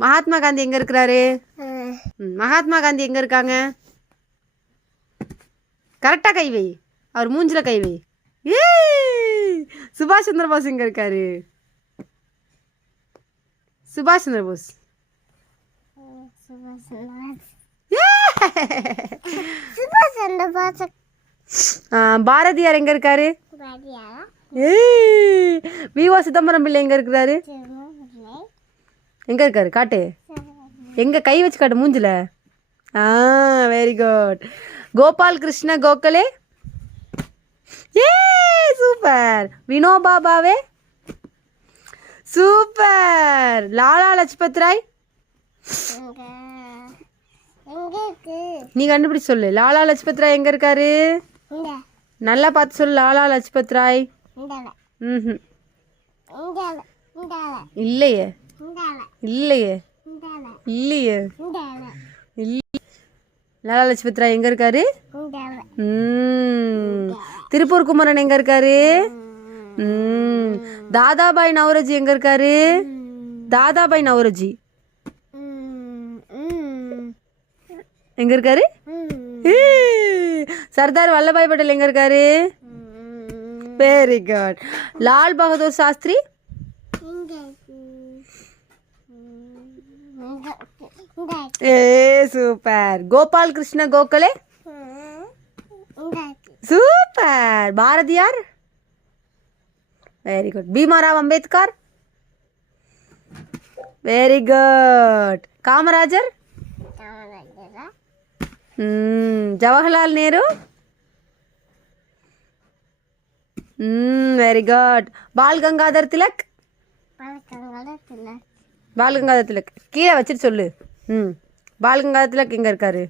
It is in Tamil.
மகாத்மா காந்தி எங்கே இருக்கிறாரு? மகாத்மா காந்தி எங்கே இருக்காங்க? கரெக்டாக கை வை. அவர் மூஞ்சில் கை வை. ஏ சுபாஷ் சந்திர போஸ் எங்கே இருக்காரு? சுபாஷ் சந்திர போஸ். பாரதியார் எங்க இருக்காரு? விவோ சிதம்பரம் பிள்ளை எங்க இருக்கிறாரு? எங்க இருக்காரு? காட்டு. எங்க கை வச்சு காட்டு மூஞ்சில. Very good. கோபால் கிருஷ்ண கோகலே. ஏ சூப்பர். வினோபா பாவே. சூப்பர். லாலா லஜ்பத் ராய். நீ கண்டுபிடிச்சு சொல்லு. லாலா லஜ்பத் ராய் எங்க இருக்காரு? நல்லா பார்த்து சொல்லு. லாலா லஜ்பத் ராய். இல்லையே இல்லையே இல்லையே லாலா லஜ்பத் ராய் எங்க இருக்காரு? திருப்பூர் குமரன் எங்க இருக்காரு? தாதாபாய் நவரோஜி எங்க இருக்காரு? தாதாபாய் நவரோஜி எங்க இருக்காரு? சர்தார் வல்லபாய் பட்டேல் எங்க இருக்காரு? Very good. லால் பகதூர் சாஸ்திரி. ஏ super. Gopal Krishna Gokhale. Super. Bharathiyar. Very good. Bhimrao Ambedkar. Very good. Kamarajar. Jawaharlal Nehru. Very good. Bal Gangadhar Tilak. Bal Gangadhar Tilak கீழே வச்சுட்டு சொல்லு. பால் கங்காதர் திலக் எங்க இருக்காரு?